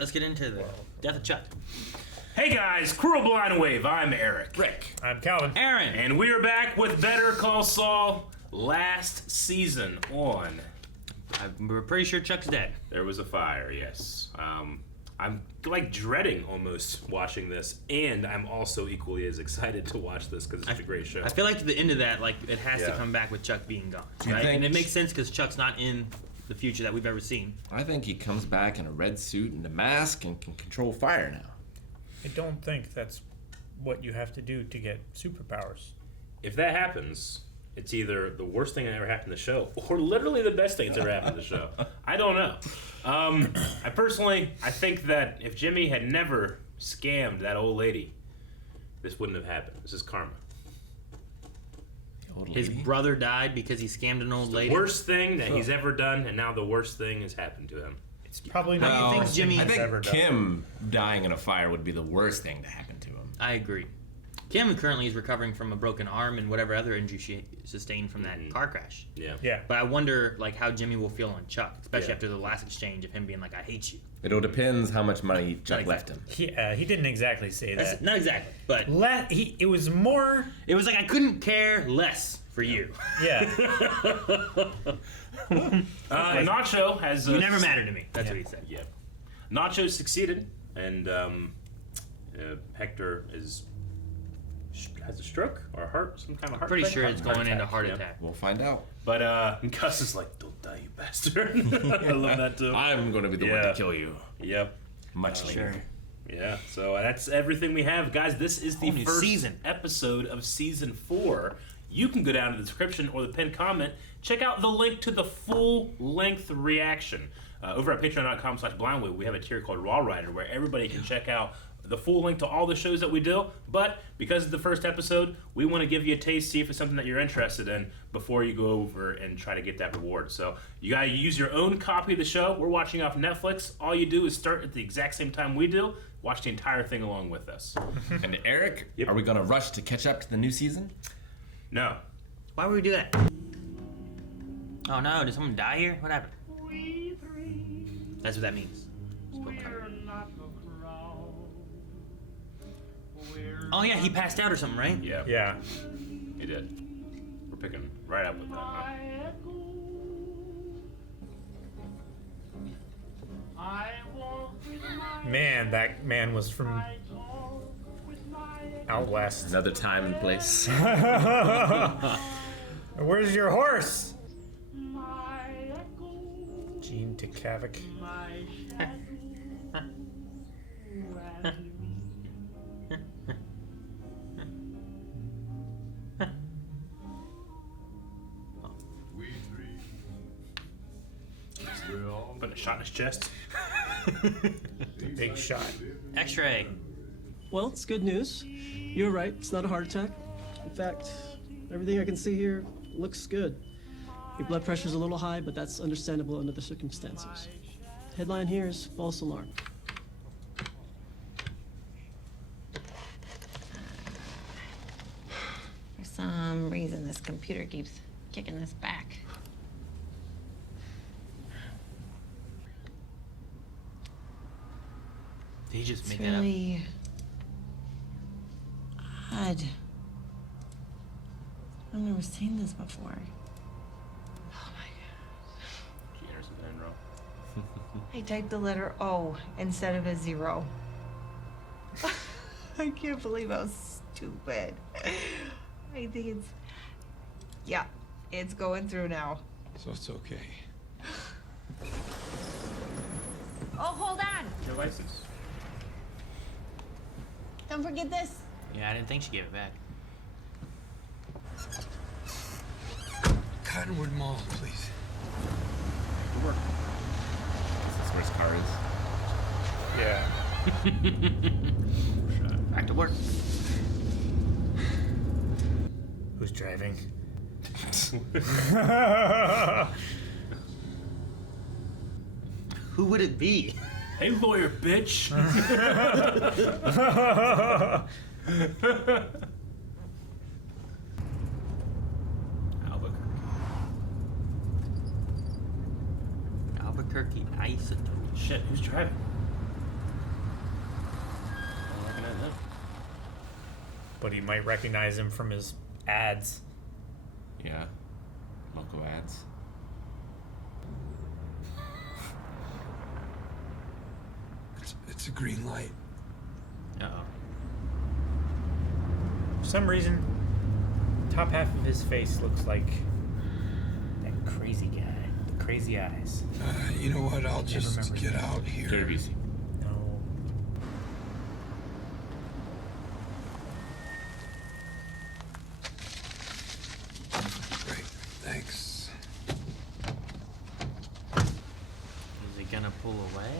let's get into the death of Chuck. Hey guys, Cruel Blind Wave. I'm Eric. Rick. I'm Calvin. Aaron. And we are back with Better Call Saul. Last season on. We're pretty sure Chuck's dead. There was a fire, yes. I'm like dreading almost watching this, and I'm also equally as excited to watch this because it's a great show. I feel like to the end of that, like it has to come back with Chuck being gone, right? And it makes sense because Chuck's not in the future that we've ever seen. I think he comes back in a red suit and a mask and can control fire now. I don't think that's what you have to do to get superpowers. If that happens, it's either the worst thing that ever happened to the show or literally the best thing that's ever happened to the show. I don't know. I think that if Jimmy had never scammed that old lady, this wouldn't have happened. This is karma. His brother died because he scammed an old lady. Worst thing that he's ever done, and now the worst thing has happened to him. It's probably not Well, the worst thing Jimmy- he's I ever think done. Kim dying in a fire would be the worst thing to happen to him. I agree. Kim currently is recovering from a broken arm and whatever other injury she sustained from that car crash. Yeah. Yeah. But I wonder, like, how Jimmy will feel on Chuck, especially Yeah. after the last exchange of him being like, "I hate you." It all depends how much money Chuck Not left him. He didn't exactly say that. Not exactly, but It was more. it was like I couldn't care less for you. Yeah. Nacho has. You never mattered to me. That's what he said. Yeah. Nacho succeeded, and Hector has a stroke or a heart, some kind of heart. Pretty thing? sure it's going into heart yeah. attack. We'll find out. But Gus is like, "Don't die, you bastard." I love that too. I'm going to be the one to kill you. Yep. Much later. Yeah, so that's everything we have. Guys, this is the Whole new first season. episode of Season 4. You can go down to the description or the pinned comment. Check out the link to the full-length reaction. Over at patreon.com/blindwave, we have a tier called Raw Rider where everybody can check out the full link to all the shows that we do. But because it's the first episode, we want to give you a taste, see if it's something that you're interested in before you go over and try to get that reward. So you got to use your own copy of the show. We're watching off Netflix. All you do is start at the exact same time we do. Watch the entire thing along with us. And Eric, Yep. are we going to rush to catch up to the new season? No. Why would we do that? Oh no, did someone die here? What happened? That's what that means. Oh yeah, he passed out or something, right? Yeah. Yeah. He did. We're picking right up with that, huh? Man, that man was from out west. Another time and place. Where's your horse? Gene Tikavik. Put a shot in his chest. Big shot. X-ray. Well, it's good news. You're right, it's not a heart attack. In fact, everything I can see here looks good. Your blood pressure's a little high, but that's understandable under the circumstances. Headline here is false alarm. For some reason, this computer keeps kicking us back. Did he just It's make that up? really odd. I've never seen this before. Oh my She enters the pen row. god. I typed the letter O instead of a 0. I can't believe how stupid. I think it's... Yeah, it's going through now. So it's okay. Oh, hold on! Your license. Don't forget this. Yeah, I didn't think she gave it back. Cottonwood Mall, please. Good work. This is where his car is. Yeah. Back to work. Who's driving? Who would it be? Hey, lawyer, bitch. Albuquerque isotope. Shit, who's driving? but he might recognize him from his ads. Yeah. Local ads. It's a green light. Uh-oh. For some reason, top half of his face looks like that crazy guy. The crazy eyes. You know what? I'll just remember get his out Take here. it easy. No. Great. Thanks. Is he gonna pull away?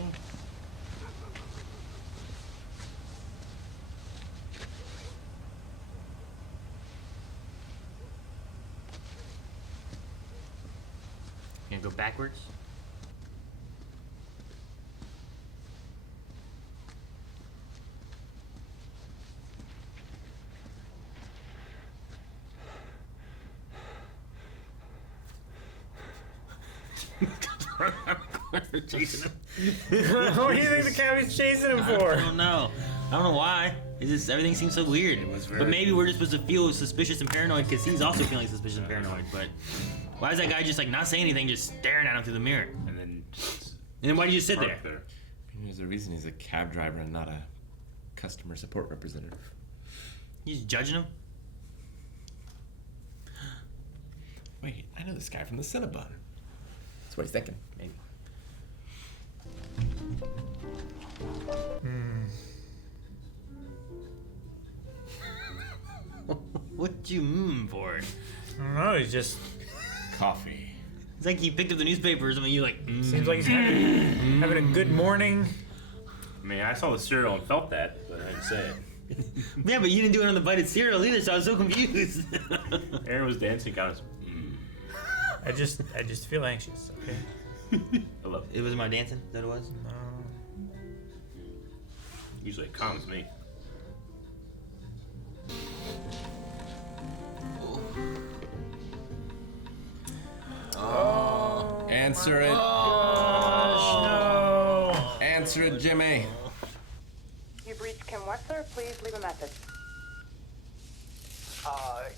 Gonna go backwards? Chasing him. What do you think the cabby's chasing him I for? don't know. I don't know why. It's just everything seems so weird. But maybe we're just supposed to feel suspicious and paranoid because he's also feeling suspicious and paranoid. But why is that guy just like not saying anything, just staring at him through the mirror? And then just And then why do you just sit there? park there. There's a reason he's a cab driver and not a customer support representative. You just judging him? Wait, I know this guy from the Cinnabon. That's what he's thinking. Maybe. What you for? I don't know, he's just Coffee. It's like he picked up the newspaper or something. You like? seems like he's having a good morning. I mean, I saw the cereal and felt that, but I didn't say it. Yeah, but you didn't do it on the bited cereal either, so I was so confused. Aaron was dancing kind of. I just feel anxious, okay? I love it. It was my dancing. Is that what it was? No. Usually it calms me. Answer it. No. Answer it, Jimmy. You've reached Kim Wexler. Please leave a message.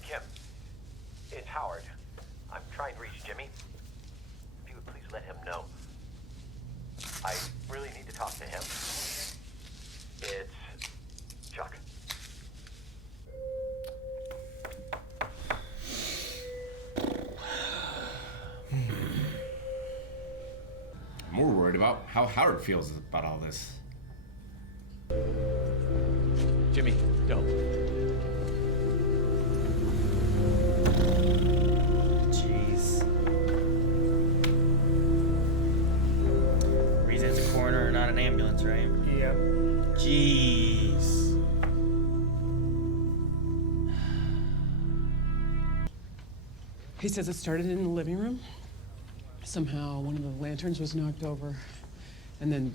Kim, it's Howard. I'm trying to reach Jimmy. If you would please let him know. I really need to talk to him. It's Chuck. I'm more worried about how Howard feels about all this. Jimmy, don't. Jeez. Reason it's a coroner, not an ambulance, right? Yep. Jeez. He says it started in the living room. Somehow one of the lanterns was knocked over, and then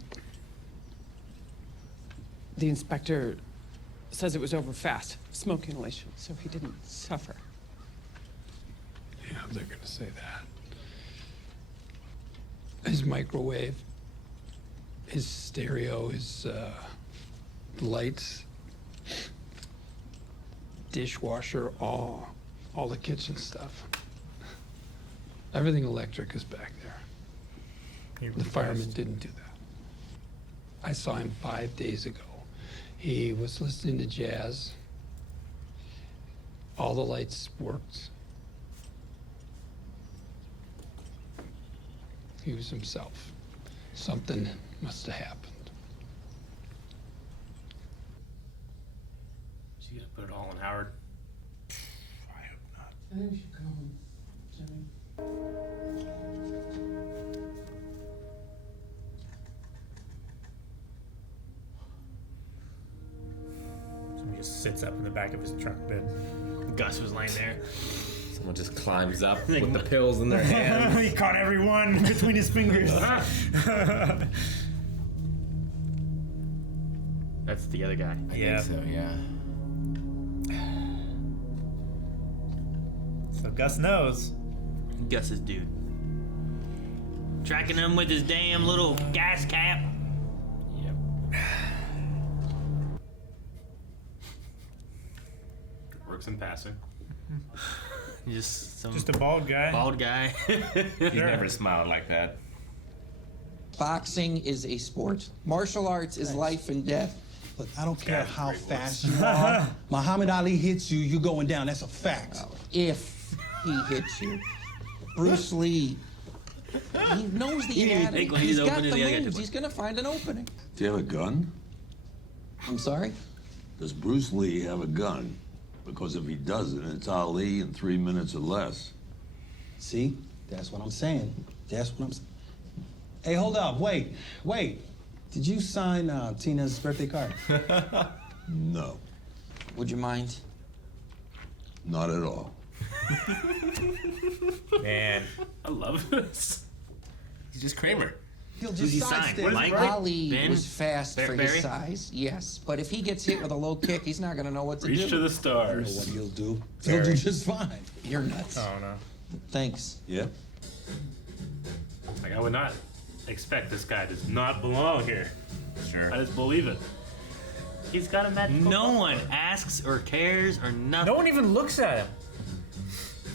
the inspector says it was over fast, smoke inhalation, so he didn't suffer. Yeah, they're gonna say that. His microwave, his stereo, his lights, dishwasher, all the kitchen stuff. Everything electric is back there. The fireman didn't do that. I saw him 5 days ago. He was listening to jazz. All the lights worked. He was himself. Something must have happened. Is he gonna put it all on Howard? I hope not. I think you should go home, Jimmy. So he just sits up in the back of his truck bed. Gus was laying there. Someone just climbs up with the pills in their hand. He caught everyone between his fingers. That's the other guy. Yeah. So, yeah. So Gus knows. Gus's dude. Tracking him with his damn little gas cap. Yep. Works in passing. Just some Just a bald guy. bald guy. He's never smiled like that. Boxing is a sport. Martial arts is life and death. Look, I don't care That's how great fast you are. Muhammad Ali hits you, you're going down. That's a fact. If he hits you. Bruce Lee. He knows the didn't even anatomy. think when He's he's got opening the the other guy moves. to- He's gonna find an opening. Do you have a gun? I'm sorry? Does Bruce Lee have a gun? Because if he doesn't, it's Ali in 3 minutes or less. See? That's what I'm saying. That's what I'm saying. Hey, hold up. Wait. Did you sign Tina's birthday card? No, Would you mind? not at all. Man. I love this. He's just Kramer. He'll Who's just he signed? sidestep. Mike? Ali Ben? was fast for Barry? his size, yes. But if he gets hit with a low kick, he's not gonna know what to Reach do. to the I know what stars. he'll do. He'll do just fine. You're nuts. Oh no. Thanks. Yeah? Like, I would not expect this guy does not belong here. Sure. I just believe it. He's got a mad No one asks or cares or nothing. No one even looks at him.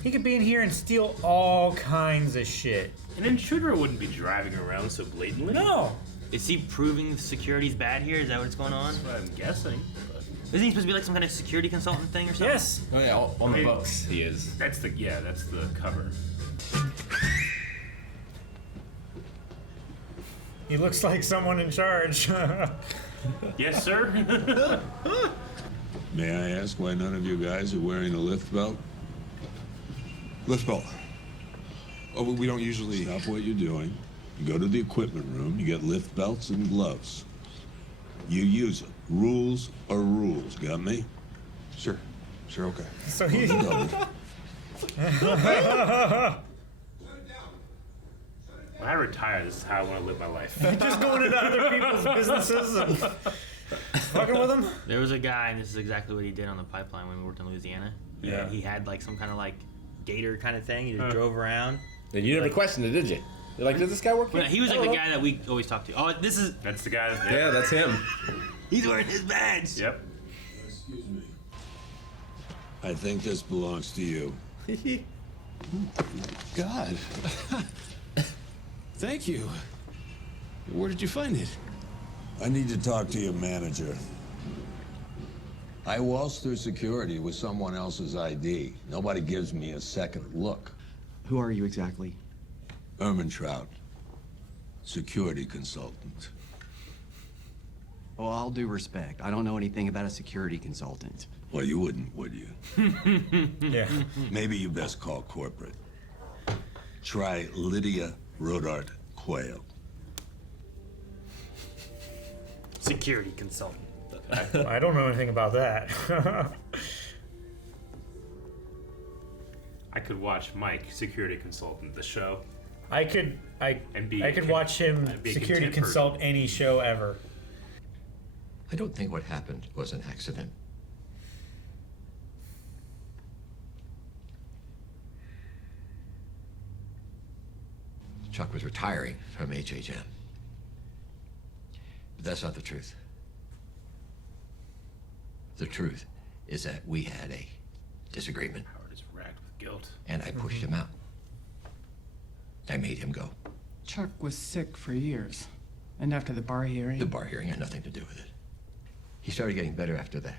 He could be in here and steal all kinds of shit. An intruder wouldn't be driving around so blatantly. No. Is he proving security's bad here? Is that what's going on? That's what I'm guessing. But Isn't he supposed to be like some kind of security consultant thing or something? Yes. Oh yeah, on the Maybe. books he is. that's the cover. He looks like someone in charge. Yes, sir. May I ask why none of you guys are wearing a lift belt? Lift belt. Oh, we don't usually. Stop what you're doing. You go to the equipment room, you get lift belts and gloves. You use them. Rules are rules, got me? Sure, okay. So he. When I retire, this is how I want to live my life. Just going into other people's businesses and fucking with them. There was a guy, and this is exactly what he did on the pipeline when we worked in Louisiana. Yeah. He had like some kind of like gator kind of thing. He just drove around. And you never questioned it, did you? You're like, does this guy work here? But he was like the guy that we always talk to. Oh, this is. That's the guy. Yeah, that's him. He's wearing his badge. Yep. Excuse me. I think this belongs to you. God. Thank you. Where did you find it? I need to talk to your manager. I waltzed through security with someone else's ID. Nobody gives me a second look. Who are you exactly? Trout, security consultant. Well, all due respect. I don't know anything about a security consultant. Well, you wouldn't, would you? Yeah. Maybe you best call corporate. Try Lydia Rodart Quayle. Security consultant. I don't know anything about that. I could watch Mike, security consultant, the show. I could be watch him be a security content consult any show ever. I don't think what happened was an accident. Chuck was retiring from HHN. But that's not the truth. The truth is that we had a disagreement. Howard is racked with guilt. And I pushed him out. I made him go. Chuck was sick for years. And after the bar hearing... The bar hearing had nothing to do with it. He started getting better after that.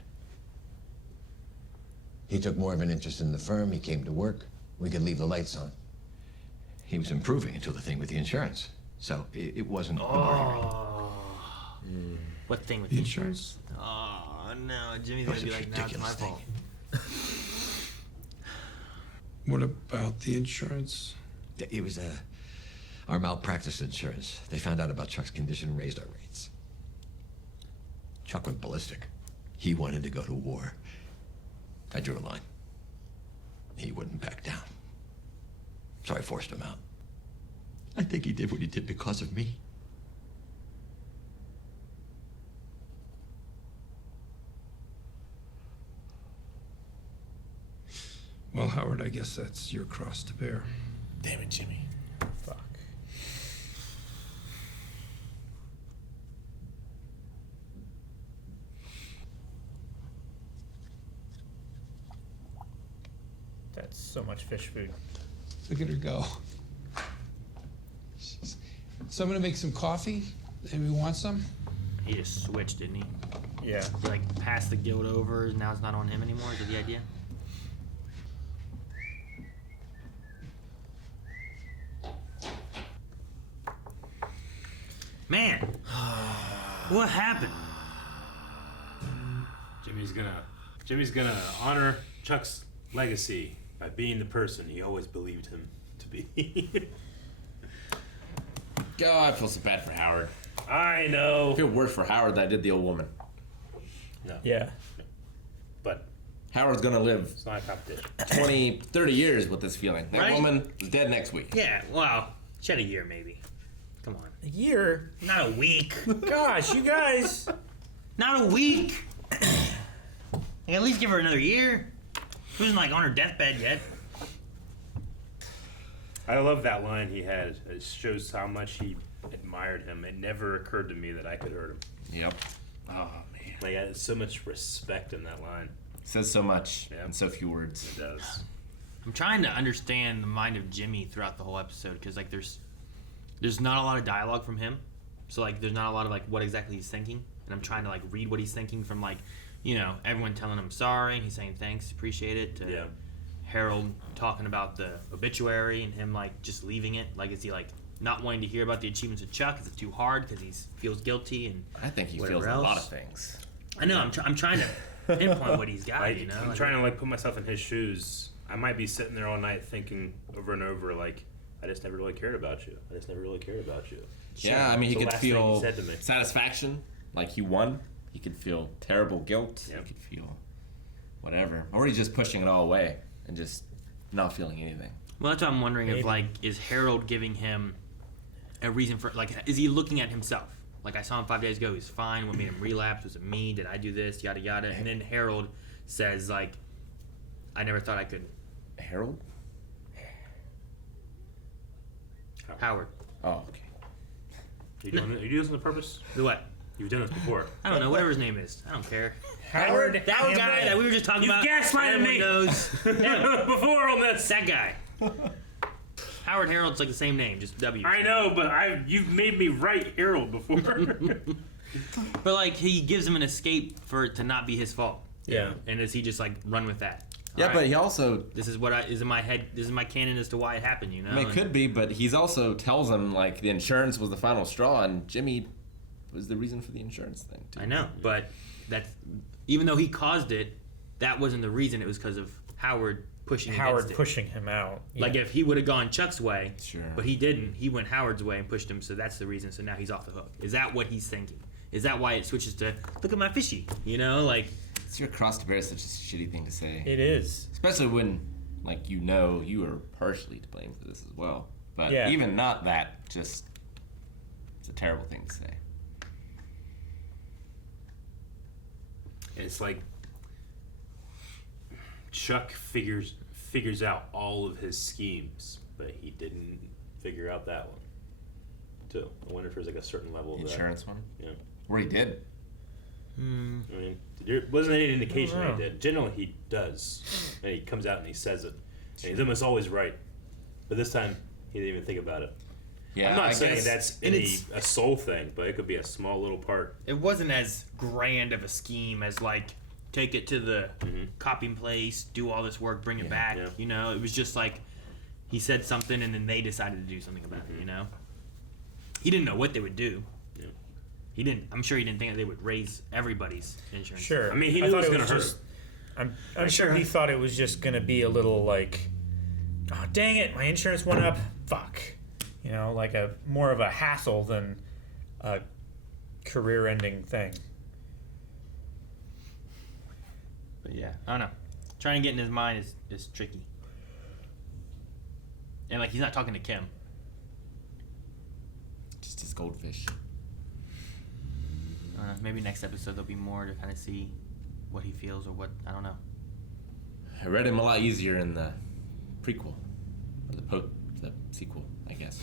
He took more of an interest in the firm. He came to work. We could leave the lights on. He was improving until the thing with the insurance. So it wasn't the bar hearing. What thing with The insurance? Oh no, Jimmy's gonna be like, now it's my fault. What about the insurance? It was our malpractice insurance. They found out about Chuck's condition and raised our rates. Chuck went ballistic. He wanted to go to war. I drew a line. He wouldn't back down. So I forced him out. I think he did what he did because of me. Well, Howard, I guess that's your cross to bear. Damn it, Jimmy. Fuck. So much fish food. Look at her go. So I'm gonna make some coffee. Maybe want some? He just switched, didn't he? Yeah. He, like, passed the guilt over, now it's not on him anymore. Is that the idea? Man, what happened? Jimmy's gonna honor Chuck's legacy by being the person he always believed him to be. God, I feel so bad for Howard. I know. I feel worse for Howard than I did the old woman. No. Yeah. But Howard's gonna live it's not a competition. 20, 30 years with this feeling. That Right? woman is dead next week. Yeah, well, she had a year maybe. Come on. A year? Not a week. Gosh, you guys. Not a week. Like, at least give her another year. She wasn't like on her deathbed yet. I love that line he had. It shows how much he admired him. It never occurred to me that I could hurt him. Yep. Oh, man. Like, there's so much respect in that line. It says so much in so few words. It does. I'm trying to understand the mind of Jimmy throughout the whole episode because like there's not a lot of dialogue from him, so like there's not a lot of like what exactly he's thinking, and I'm trying to like read what he's thinking from like, you know, everyone telling him sorry and he's saying thanks, appreciate it, to Harold talking about the obituary and him like just leaving it. Like, is he like not wanting to hear about the achievements of Chuck? Is it too hard because he feels guilty and I think he whatever feels else? a lot of things. I know. I'm trying to pinpoint what he's got. Like, You know, I'm like, trying to like put myself in his shoes. I might be sitting there all night thinking over and over, like, I just never really cared about you. I just never really cared about you. Yeah, I mean, he It's the could last thing feel he said to me. satisfaction, like he won. He could feel terrible guilt. Yep. He could feel whatever. Or he's just pushing it all away and just not feeling anything. Well, that's what I'm wondering. Maybe. If like, is Harold giving him a reason for like, is he looking at himself? Like, I saw him 5 days ago. He's fine. What made him relapse? Was it me? Did I do this? Yada yada. And then Harold says like, I never thought I could. Harold? Howard. Oh, okay. Are you doing this on purpose? The what? You've done this before. I don't know. Whatever his name is. I don't care. Howard. That guy that we were just talking about. gaslighted me. Knows. Him. Before on this. That guy. Howard Harold's like the same name, just W. I know, but you've made me write Harold before. But like, he gives him an escape for it to not be his fault. Yeah. And does he just like run with that? Yeah, All but right. he also... This is what is in my head. This is my canon as to why it happened. You know. I mean, it could be, but he's also tells him, like, the insurance was the final straw, and Jimmy was the reason for the insurance thing, too. I know, but that's even though he caused it, that wasn't the reason. It was because of Howard pushing against it. pushing him out. Like, if he would have gone Chuck's way, Sure. but he didn't. He went Howard's way and pushed him, so that's the reason. So now he's off the hook. Is that what he's thinking? Is that why it switches to, look at my fishy? You know, like... It's your cross to bear is such a shitty thing to say. It is. Especially when, like, you know you are partially to blame for this as well. But Yeah. even not that, just... It's a terrible thing to say. It's like Chuck figures out all of his schemes, but he didn't figure out that one. Too. I wonder if there's like a certain level of The that. insurance one? Yeah. Where he did. I mean, there wasn't any indication that he did. Generally, he does, and he comes out and he says it, and he's almost always right. But this time, he didn't even think about it. Yeah, I'm not I saying guess- that's and a soul thing, but it could be a small little part. It wasn't as grand of a scheme as, like, take it to the copying place, do all this work, bring it back. Yeah. You know, it was just like he said something and then they decided to do something about it, you know? He didn't know what they would do. Yeah. He didn't. I'm sure he didn't think that they would raise everybody's insurance. Sure. I mean, he I knew it thought was it going was to hurt. just- I'm sure he thought it was just going to be a little like, oh, dang it, my insurance went up. Fuck. You know, like a more of a hassle than a career-ending thing. But yeah, I don't know. Trying to get in his mind is tricky. And like, he's not talking to Kim. Just his goldfish. Maybe next episode there'll be more to kind of see what he feels or what, I don't know. I read him a lot easier in the prequel. Or the sequel, I guess.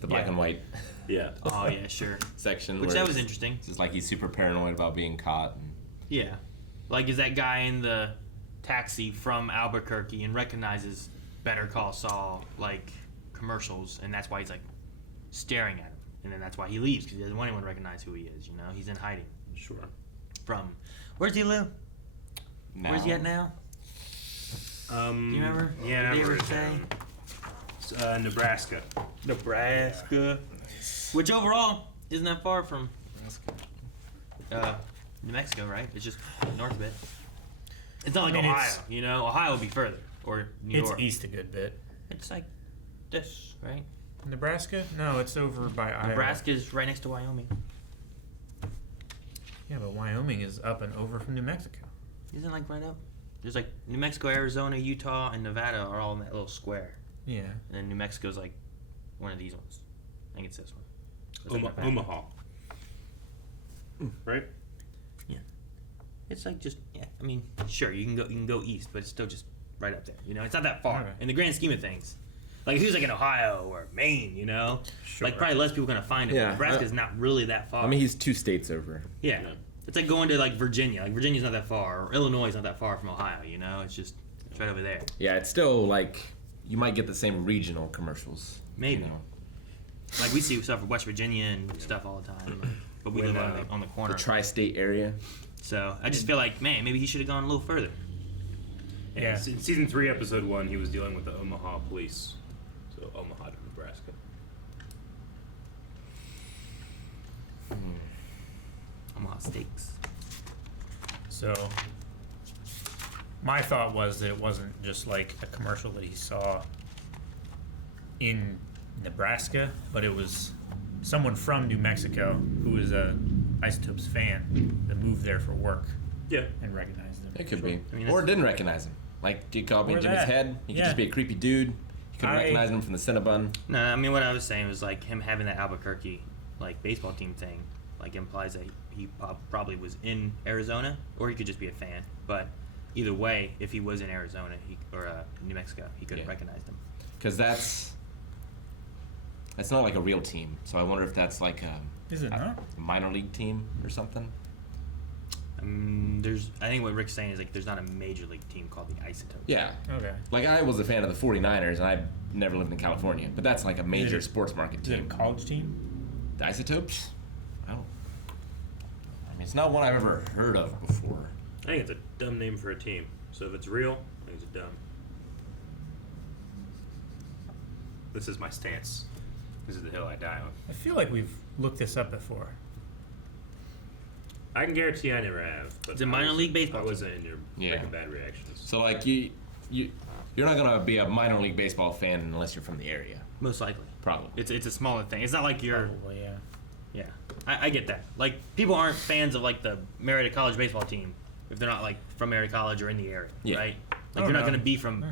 The black and white. Yeah. Oh yeah, sure. Section. Which where that was it's interesting. Just like he's super paranoid about being caught. And Yeah. Like, is that guy in the taxi from Albuquerque and recognizes Better Call Saul like commercials, and that's why he's like staring at him, and then that's why he leaves because he doesn't want anyone to recognize who he is. You know, he's in hiding. Sure. From where's he live? Where's he at now? Do you remember? Yeah, Did they ever say? Nebraska. Nebraska. Which overall isn't that far from New Mexico, right? It's just north of it. It's not like Ohio, you know? Ohio would be further. Or New York. It's east a good bit. It's like this, right? Nebraska? No, it's over by Iowa. Nebraska's right next to Wyoming. Yeah, but Wyoming is up and over from New Mexico. Isn't it like right up? There's like New Mexico, Arizona, Utah, and Nevada are all in that little square. Yeah. And then New Mexico's like one of these ones. I think it's this one. It's like Omaha. Right? Yeah. It's like just I mean, sure you can go east, but it's still just right up there. You know, it's not that far Alright. in the grand scheme of things. Like if he was like in Ohio or Maine, you know, Sure. like probably less people gonna find it. Yeah, Nebraska's not really that far. I mean, he's 2 states over. Yeah. It's like going to like Virginia. Like Virginia's not that far, or Illinois is not that far from Ohio. You know, it's right over there. Yeah, it's still like you might get the same regional commercials. Maybe. You know? Like we see stuff from West Virginia and stuff all the time, but we live on the corner. The tri-state area. So I just feel like, man, maybe he should have gone a little further. Yeah. In season 3, episode 1, he was dealing with the Omaha police. So Omaha to Nebraska. Omaha Steaks. So, my thought was that it wasn't just like a commercial that he saw in Nebraska, but it was someone from New Mexico who was a Isotopes fan that moved there for work. Yeah. And recognized him. It could Sure. be. I mean, Or didn't recognize him. Like, you call me Or Jimmy's that. head. He could Yeah. just be a creepy dude. You couldn't recognize him from the Cinnabon. No, I mean what I was saying was like him having that Albuquerque like baseball team thing, like implies that he probably was in Arizona, or he could just be a fan. But either way, if he was in Arizona or New Mexico, he could have recognized him. Because that's not like a real team. So I wonder if that's like Is it not? a minor league team or something. I think what Rick's saying is like there's not a major league team called the Isotopes. Yeah. Okay. Like I was a fan of the 49ers, and I never lived in California. But that's like a major sports market Is it team. a college team? The Isotopes? I mean, it's not one I've ever heard of before. I think it's a dumb name for a team. So if it's real, I think it's dumb. This is my stance. This is the hill I die on. I feel like we've looked this up before. I can guarantee I never have. But It's a minor league baseball I wasn't in your Breaking Bad reactions. So like you're not gonna be a minor league baseball fan unless you're from the area. Most likely. Probably. It's a smaller thing. It's not like you're. Probably, yeah. Yeah, I get that. Like people aren't fans of like the Marietta College baseball team if they're not like from Marietta College or in the area, Yeah. right? Like Oh, you're not no. gonna be from.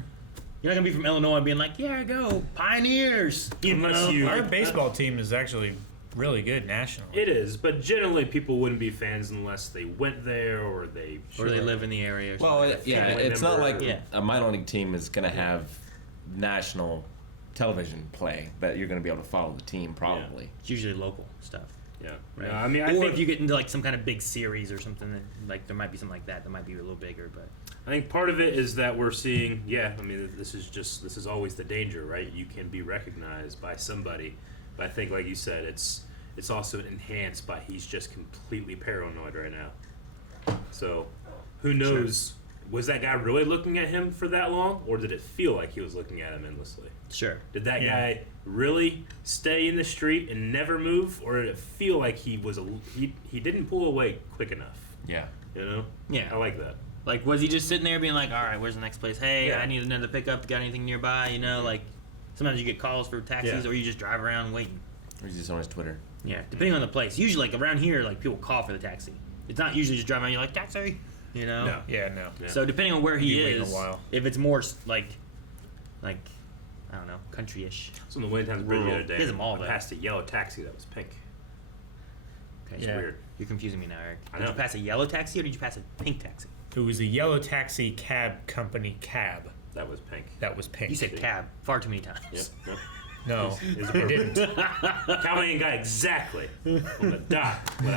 You're not gonna be from Illinois and being like, yeah, go Pioneers. Our baseball team is actually really good nationally. It is, but generally people wouldn't be fans unless they went there or they live in the area. Or Well, something. yeah, family it's not member. like a minor league team is gonna have national television play that you're gonna be able to follow the team probably. It's usually local stuff. Yeah. Right? No, I mean, I or think if you get into like some kind of big series or something, that, like there might be something like that might be a little bigger, but. I think part of it is that we're seeing, I mean, this is always the danger, right? You can be recognized by somebody, but I think, like you said, it's also enhanced by he's just completely paranoid right now. So, who knows? Was that guy really looking at him for that long, or did it feel like he was looking at him endlessly? Sure. Did that guy really stay in the street and never move, or did it feel like he didn't pull away quick enough? Yeah. You know? Yeah. I like that. Like, was he just sitting there being like, all right, where's the next place? Hey, Yeah. I need another pickup. Got anything nearby? You know, like, sometimes you get calls for taxis, Yeah. or you just drive around waiting. Or he's just on his Twitter. Yeah, depending on the place. Usually, like, around here, like, people call for the taxi. It's not usually just driving around, you're like, taxi, you know? No. Yeah, no. Yeah. So, depending on where he Be waiting a is, while. if it's more, like, I don't know, country-ish. So on the way down the bridge the other day, He has them all, I though. passed a yellow taxi that was pink. Okay, It's Yeah. weird. You're confusing me now, Eric. I Did know. you pass a yellow taxi, or did you pass a pink taxi? It was a yellow taxi cab company cab That was pink. that was pink. You said cab far too many times. Yep. Yep. No, Is it didn't. Calvin got exactly on the dot. What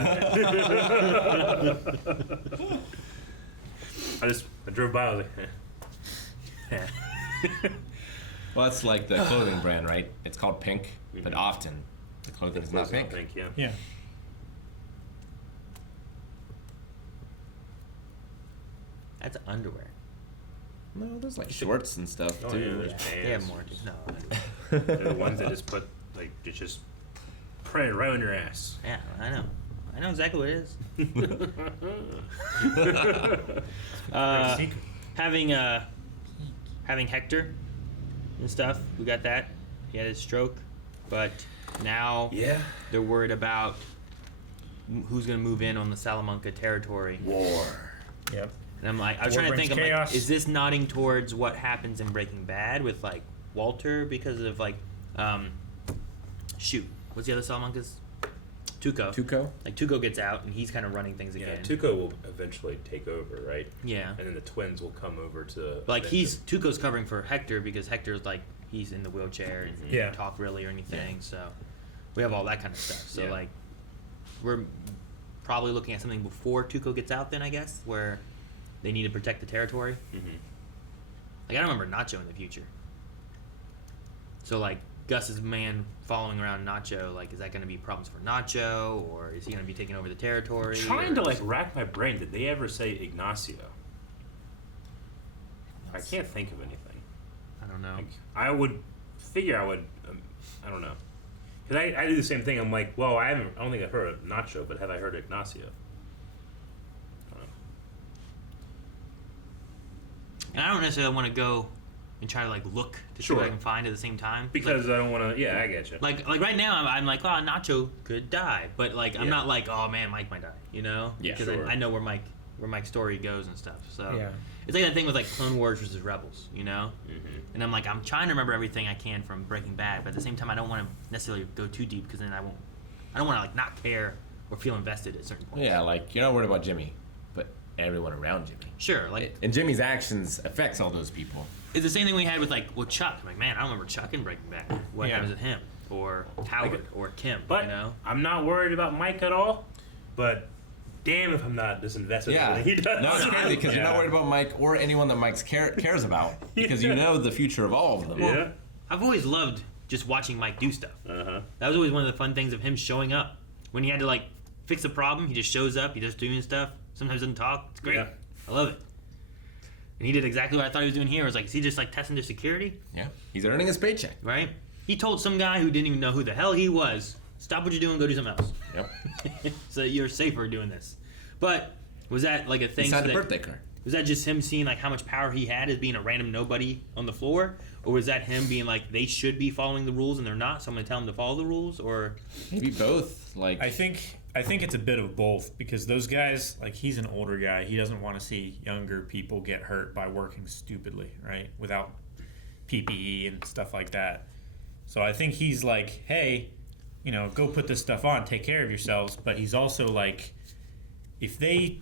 I drove by. I was like, Yeah. Well, it's like the clothing brand, right? It's called Pink, but often the clothing is not pink. Yeah. That's underwear. No, there's like shorts and stuff Oh, too. yeah, there's pants. They have more. No. They're the ones that just put, like, it's just pray right on your ass. Yeah, I know. I know exactly what it is. Having Hector and stuff, we got that. He had his stroke, but now they're worried about who's going to move in on the Salamanca territory. War. Yep. And I'm like, I was War trying to brings think, I'm like, chaos. is this nodding towards what happens in Breaking Bad with like Walter because of like, shoot, what's the other Salamanca's? Tuco. Like Tuco gets out and he's kind of running things again. Tuco will eventually take over, right? Yeah. And then the twins will come over to. But like Tuco's covering for Hector because Hector's like he's in the wheelchair and he Yeah. can't talk really or anything. So we have all that kind of stuff. So like we're probably looking at something before Tuco gets out then, I guess, where they need to protect the territory. Like I don't remember Nacho in the future. So like Gus's man following around Nacho, like is that going to be problems for Nacho or is he going to be taking over the territory? I'm trying to like rack my brain. Did they ever say Ignacio? I can't think of anything. I don't know. Like, I would figure I would. I don't know. Because I do the same thing. I'm like, well, I don't think I've heard of Nacho, but have I heard Ignacio? I don't know. And I don't necessarily want to go and try to like look to see what I can find at the same time. Because I don't want to. Yeah, I get you. Like right now, I'm like, oh, Nacho could die, but like I'm not like, oh man, Mike might die, you know? Yeah, because I know where Mike's story goes and stuff. So Yeah. it's like that thing with like Clone Wars versus Rebels, you know? And I'm like, I'm trying to remember everything I can from Breaking Bad, but at the same time, I don't want to necessarily go too deep because then I don't want to like not care or feel invested at certain points. Yeah, like you're not worried about Jimmy, but everyone around Jimmy. Sure, like And Jimmy's actions affects all those people. it's the same thing we had with like Chuck. I'm like, man, I don't remember Chuck in Breaking Bad. What happens with him or Howard or Kim? But you know, I'm not worried about Mike at all. But damn if I'm not disinvested in Yeah, everything he does. no, it's crazy because you're not worried about Mike or anyone that Mike cares about because you know the future of all of them. Well, I've always loved just watching Mike do stuff. That was always one of the fun things of him showing up. When he had to like fix a problem, he just shows up. He just doing stuff. Sometimes doesn't talk. It's great. Yeah. I love it. And he did exactly what I thought he was doing here. I was like, is he just like testing their security? Yeah, he's earning his paycheck. Right? He told some guy who didn't even know who the hell he was, stop what you're doing, go do something else. Yep. So that you're safer doing this. But was that like a thing? He signed so a that- birthday card. Was that just him seeing like how much power he had as being a random nobody on the floor? Or was that him being like they should be following the rules and they're not, so I'm gonna tell them to follow the rules? Or maybe both. Like I think it's a bit of both because those guys, like he's an older guy, he doesn't want to see younger people get hurt by working stupidly, right? Without PPE and stuff like that. So I think he's like, hey, you know, go put this stuff on, take care of yourselves. But he's also like, if they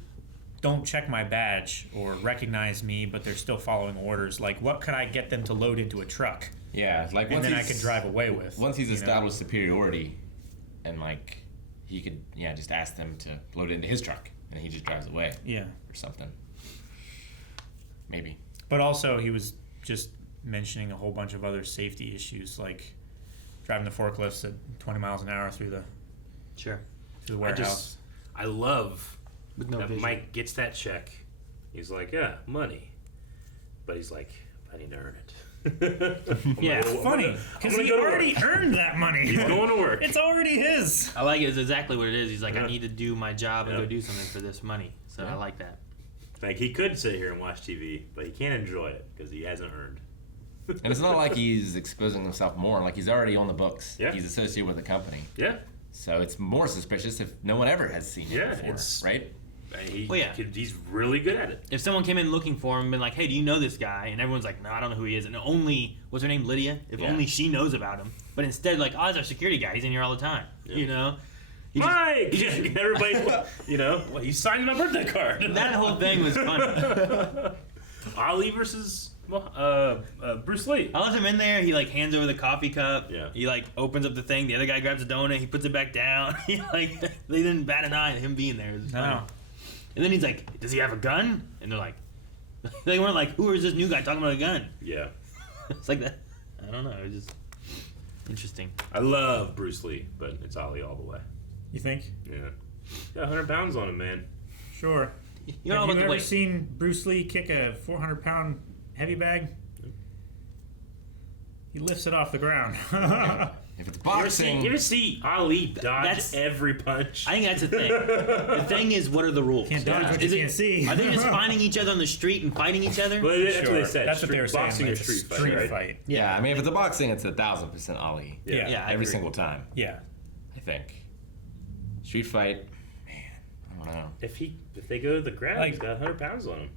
don't check my badge or recognize me, but they're still following orders, like what could I get them to load into a truck? Yeah, like and once then I he's- could drive away with. Once he's you know? established superiority, and like he could, just ask them to load it into his truck, and he just drives away. Yeah. Or something. Maybe. But also, he was just mentioning a whole bunch of other safety issues, like driving the forklifts at 20 miles an hour through the warehouse. I love no that vision. Mike gets that check. He's like, yeah, money. But he's like, I need to earn it. Yeah, it's funny because he already earned that money. He's going to work. It's already his. I like it. It's exactly what it is. He's like, I need to do my job and Yeah. go do something for this money. So I like that. Like he could sit here and watch TV, but he can't enjoy it because he hasn't earned. And it's not like he's exposing himself more. Like he's already on the books. Yeah. He's associated with the company. Yeah. So it's more suspicious if no one ever has seen Yeah, it before, it's- right? And he, Well, yeah. he's really good at it. If someone came in looking for him and been like, hey, do you know this guy? And everyone's like, no, I don't know who he is. And only, what's her name, Lydia? If Yeah. only she knows about him. But instead, like, oh, that's our security guy. He's in here all the time. Yeah. You know? Mike! Everybody, well, he signed my birthday card. That whole thing was funny. Ali versus Bruce Lee. I left him in there. He like hands over the coffee cup. Yeah. He like opens up the thing. The other guy grabs a donut. He puts it back down. He like they didn't bat an eye at him being there. It was funny. No. And then he's like, "Does he have a gun?" And they're like, they weren't like, "Who is this new guy talking about a gun?" Yeah. It's like that. I don't know. It's just interesting. I love Bruce Lee, but it's Ali all the way. You think? Yeah. Got 100 pounds on him, man. Sure. You know Have about you the ever weight? seen Bruce Lee kick a 400-pound heavy bag? He lifts it off the ground. If it's You ever see Ali dodge That's- every punch? I think that's the thing. The thing is, what are the rules? Can't dodge what Is you it- can't see. Are they just finding each other on the street and fighting each other? Well, that's what Sure. they said. That's what they were saying. Boxing like or it's a street fight, right? Yeah, I mean, if it's a boxing, it's 1,000% Ali. Yeah. Yeah, I Every agree. single time, Yeah. I think. Street fight, man, I don't know. If they go to the ground, Like- he's got 100 pounds on him.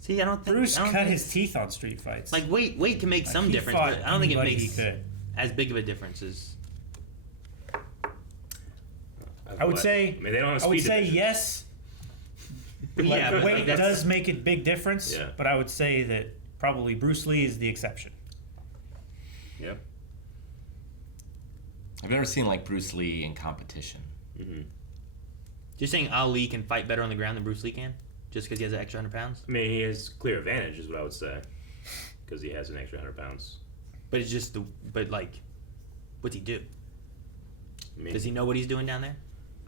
See, I don't think Bruce I don't cut think- his teeth on street fights. Like weight can make some he difference, fought but I don't think it anybody makes he could. as big of a difference as. I would But, say. I mean, they don't have I would speed say division. yes. Yeah, but weight that's- does make a big difference, Yeah. but I would say that probably Bruce Lee is the exception. Yep. I've never seen like Bruce Lee in competition. Mm-hmm. You're saying Ali can fight better on the ground than Bruce Lee can, just because he has an extra 100 pounds? I mean, he has clear advantage, is what I would say, because he has an extra 100 pounds. But it's just but like, what's he do? I mean, Does he know what he's doing down there?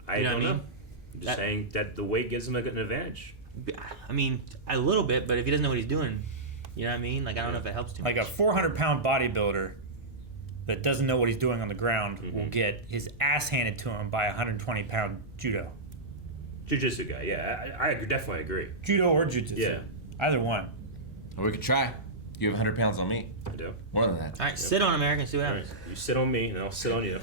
I You know don't what I know. mean? I'm just saying that the weight gives him an advantage. I mean, a little bit, but if he doesn't know what he's doing, you know what I mean? Like, I don't know if it helps too Like a much. 400-pound bodybuilder that doesn't know what he's doing on the ground Mm-hmm. will get his ass handed to him by a 120-pound judo. Jiu-jitsu guy, yeah. I definitely agree. Judo or jiu-jitsu. Yeah. Either one. Or we could try. You have 100 pounds on me. I do. More than that. All right, sit on American, see what All happens. right, you sit on me, and I'll sit on you.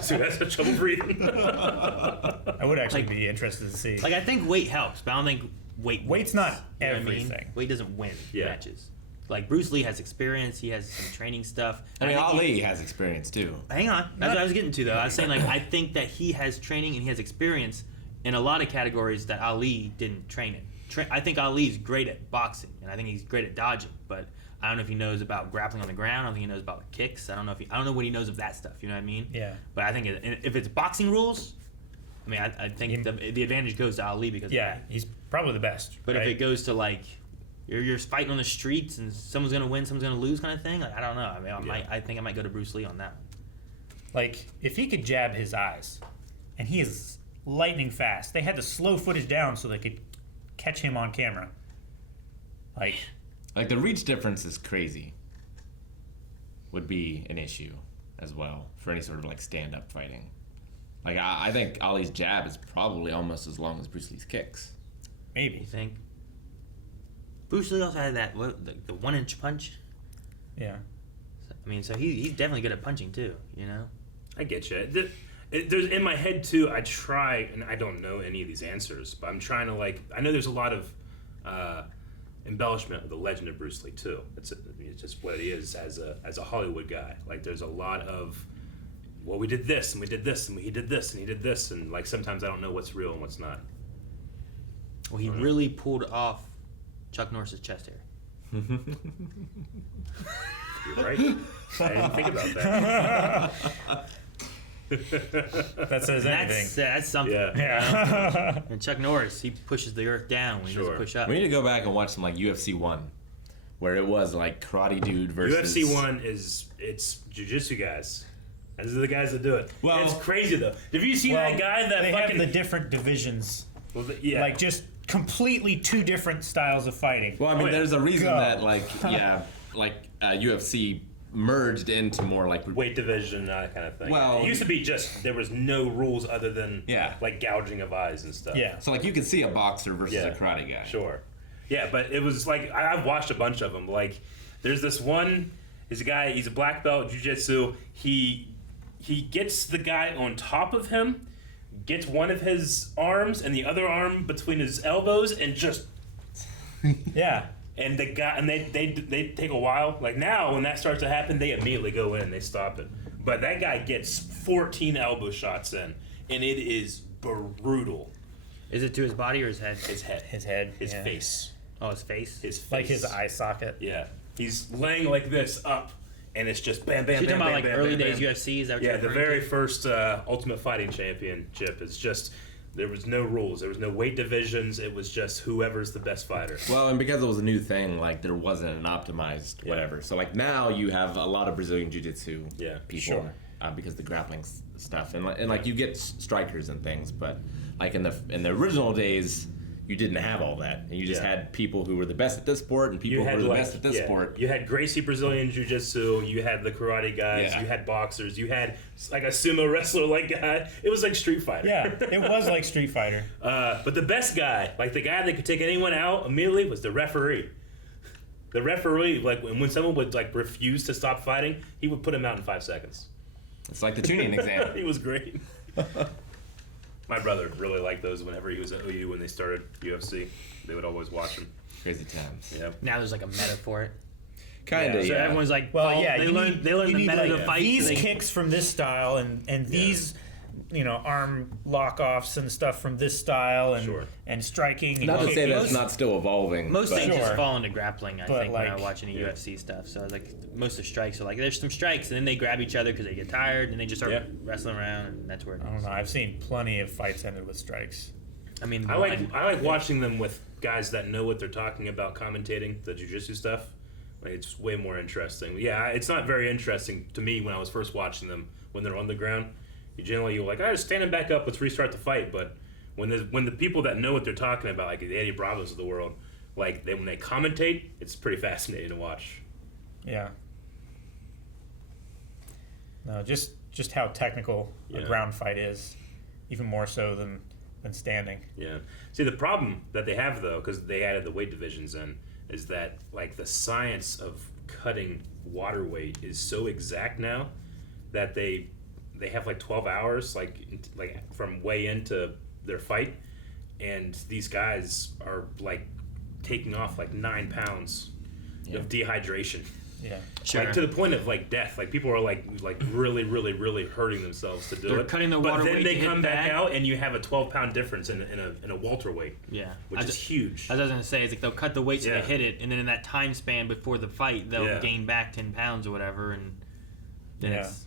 See who has trouble breathing. I would actually be interested to see. Like, I think weight helps, but I don't think weight Weight's wins. not You know what I mean? everything. Weight doesn't win Yeah. matches. Like, Bruce Lee has experience, he has some training stuff. I mean, think Ali has experience too. Hang on. That's what I was getting to, though. I was saying, like, I think that he has training and he has experience in a lot of categories that Ali didn't train in. I think Ali's great at boxing, and I think he's great at dodging, but I don't know if he knows about grappling on the ground. I don't think he knows about kicks. I don't know what he knows of that stuff. You know what I mean? Yeah. But I think if it's boxing rules, I mean, I think the advantage goes to Ali because Yeah, of that. he's probably the best. But right? if it goes to like you're fighting on the streets and someone's gonna win, someone's gonna lose, kind of thing, like, I don't know. I mean, I think I might go to Bruce Lee on that one. Like, if he could jab his eyes, and he is lightning fast, they had to slow footage down so they could catch him on camera. Like the reach difference is crazy. Would be an issue as well for any sort of like stand-up fighting. Like I think Ali's jab is probably almost as long as Bruce Lee's kicks. Maybe. You think? Bruce Lee also had that the 1-inch punch. Yeah. I mean, so he's definitely good at punching too. You know. I get you. There's in my head too. I try, and I don't know any of these answers, but I'm trying to like. I know there's a lot of embellishment of the legend of Bruce Lee too. It's just what it is as a Hollywood guy. Like there's a lot of, well, we did this and we did this and he did this and he did this, and like sometimes I don't know what's real and what's not. Well, he really pulled off Chuck Norris's chest hair. You're right. I didn't think about that. That says anything. That's something. Yeah. And Chuck Norris, he pushes the earth down when he doesn't push up. We need to go back and watch some like UFC 1, where it was like Karate Dude versus UFC 1 it's jiu-jitsu guys. These are the guys that do it. Well, it's crazy though. Have you seen that guy that they fucking? have the different divisions. Well, yeah. Like just completely two different styles of fighting. Well, I mean, there's a reason Go. that UFC merged into more like weight division, that kind of thing. Well, it used to be just there was no rules other than Yeah. like gouging of eyes and stuff. Yeah. So like you could see a boxer versus a karate guy. Sure. Yeah, but it was like I've watched a bunch of them. Like there's this one. He's a guy. He's a black belt jiu-jitsu. He gets the guy on top of him, gets one of his arms and the other arm between his elbows, and just Yeah. And the guy, and they take a while. Like now, when that starts to happen, they immediately go in, they stop it. But that guy gets 14 elbow shots in, and it is brutal. Is it to his body or his head? His head. His head. His yeah. face. Oh, his face. His face. Like his eye socket. Yeah. He's laying like this up, and it's just bam, bam, So you're bam, talking about bam, like bam, early bam, days bam. UFC? Is that what Yeah, you're the referring very to? first Ultimate Fighting Championship is just There was no rules. There was no weight divisions. It was just whoever's the best fighter. Well, and because it was a new thing, like there wasn't an optimized whatever. So like now you have a lot of Brazilian Jiu-Jitsu people because the grappling stuff and like you get strikers and things, but like in the original days. You didn't have all that. You just had people who were the best at this sport and people who were the best at this sport. You had Gracie Brazilian Jiu-Jitsu. You had the karate guys. Yeah. You had boxers. You had like a sumo wrestler like guy. It was like Street Fighter. Yeah, it was like Street Fighter. But the best guy, like the guy that could take anyone out immediately, was the referee. The referee, like when someone would like refuse to stop fighting, he would put him out in 5 seconds. It's like the tuning exam. He was great. My brother really liked those whenever he was at OU when they started UFC. They would always watch them. Crazy times. Yeah. Now there's like a meta for it. Kinda, So everyone's like, well, they learn the meta to fight. These kicks from this style and these, arm lock-offs and stuff from this style and striking. Not to say that's not still evolving. Most things just fall into grappling, I think, when I watch any yeah. UFC stuff. So like most of the strikes are like there's some strikes and then they grab each other because they get tired and they just start wrestling around and that's where it is. I don't know. I've seen plenty of fights ended with strikes. I mean, I like watching them with guys that know what they're talking about commentating the jiu-jitsu stuff. Like it's way more interesting. Yeah, it's not very interesting to me when I was first watching them when they're on the ground. You're like, just standing back up, let's restart the fight. But when the people that know what they're talking about, like the Eddie Bravos of the world, like when they commentate, it's pretty fascinating to watch. Yeah. No, just how technical a ground fight is, even more so than standing. Yeah. See, the problem that they have though, because they added the weight divisions in, is that like the science of cutting water weight is so exact now that they have like 12 hours like from weigh into their fight, and these guys are like taking off like 9 pounds of dehydration. Yeah, sure. Like to the point of like death. Like people are like really, really, really hurting themselves to do They're it. cutting the water but then weight they to hit come back back. out, and you have a 12-pound difference in a welterweight. Yeah, which is huge. I was gonna say, it's like they'll cut the weight so they hit it, and then in that time span before the fight, they'll gain back 10 pounds or whatever, and then it's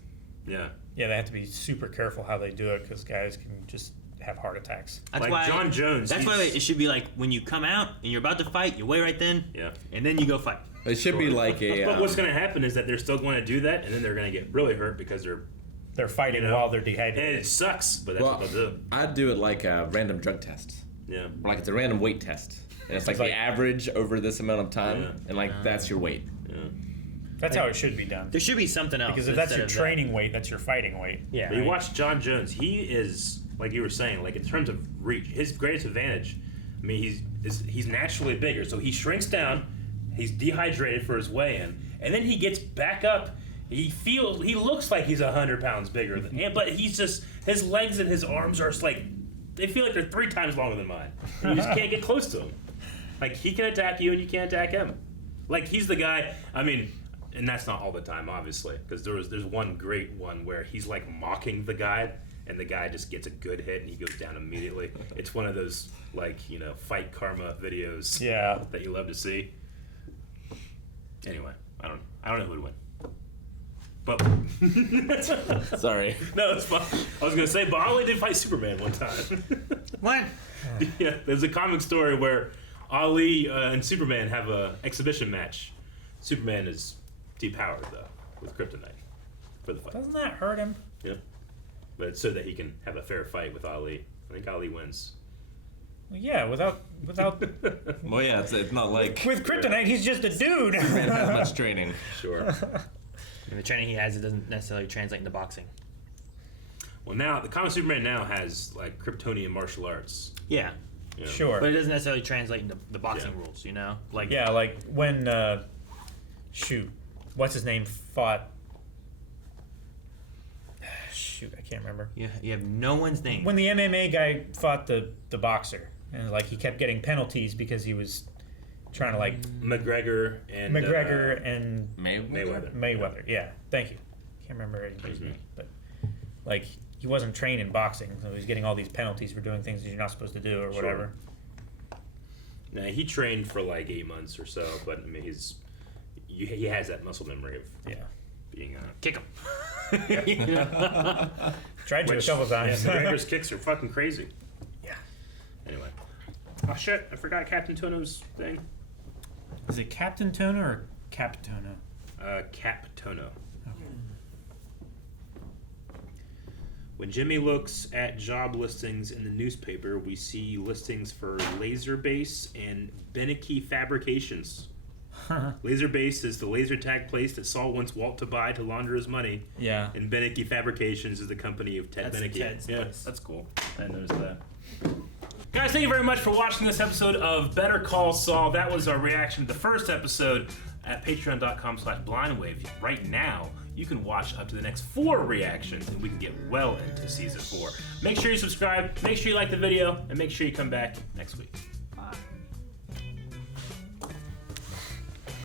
they have to be super careful how they do it because guys can just have heart attacks. That's like why John Jones. That's why it should be like when you come out and you're about to fight, you weigh right then, and then you go fight. It should be like a. But what's going to happen is that they're still going to do that, and then they're going to get really hurt because they're fighting while they're dehydrated. And it sucks, but that's what they'll do. I'd do it like a random drug test. Yeah. Like it's a random weight test, and it's like the average over this amount of time, and like that's your weight. Yeah. That's how it should be done. There should be something else. Because if that's your training weight, that's your fighting weight. Yeah. But you watch John Jones. He is, like you were saying, like in terms of reach, his greatest advantage. I mean, he's naturally bigger, so he shrinks down. He's dehydrated for his weigh-in, and then he gets back up. He looks like he's 100 pounds bigger than him, but he's just his legs and his arms are just like they feel like they're 3 times longer than mine. And you just can't get close to him. Like he can attack you, and you can't attack him. Like he's the guy. I mean. And that's not all the time, obviously, because there's one great one where he's like mocking the guy, and the guy just gets a good hit and he goes down immediately. It's one of those like fight karma videos that you love to see. Anyway, I don't know who to win. But sorry, no, it's fine. I was gonna say, but Ali did fight Superman one time. What? Yeah, there's a comic story where Ali and Superman have a exhibition match. Superman is depowered though with kryptonite for the fight. Doesn't that hurt him? Yeah, but it's so that he can have a fair fight with Ali. I think Ali wins. Well, yeah, without. Well, yeah, it's not like with kryptonite, he's just a dude. Man has much training. Sure. And the training he has, it doesn't necessarily translate into boxing. Well, now the comic Superman now has like Kryptonian martial arts. Yeah. Sure. But it doesn't necessarily translate into the boxing rules, Like like when what's his name fought? Shoot, I can't remember. Yeah, you have no one's name. When the MMA guy fought the boxer, and like he kept getting penalties because he was trying to like McGregor and Mayweather. Yeah, thank you. Can't remember his name, but like he wasn't trained in boxing, so he's getting all these penalties for doing things that you're not supposed to do or whatever. Now he trained for like 8 months or so, but I mean he has that muscle memory of being kick him. Tried to a couple times. Yeah, McGregor's kicks are fucking crazy. Oh shit! I forgot Captain Tono's thing. Is it Captain Tono or Cap Tono? Cap Tono. When Jimmy looks at job listings in the newspaper, we see listings for Laser Base and Beneke Fabrications. Laser Base is the laser tag place that Saul wants Walt to buy to launder his money. Yeah. And Beneke Fabrications is the company of Ted That's Beneke. Ted's Yeah, place. that's cool. I noticed that. Guys, thank you very much for watching this episode of Better Call Saul. That was our reaction to the first episode at patreon.com/blindwave. Right now, you can watch up to the next 4 reactions, and we can get well into season 4. Make sure you subscribe, make sure you like the video, and make sure you come back next week.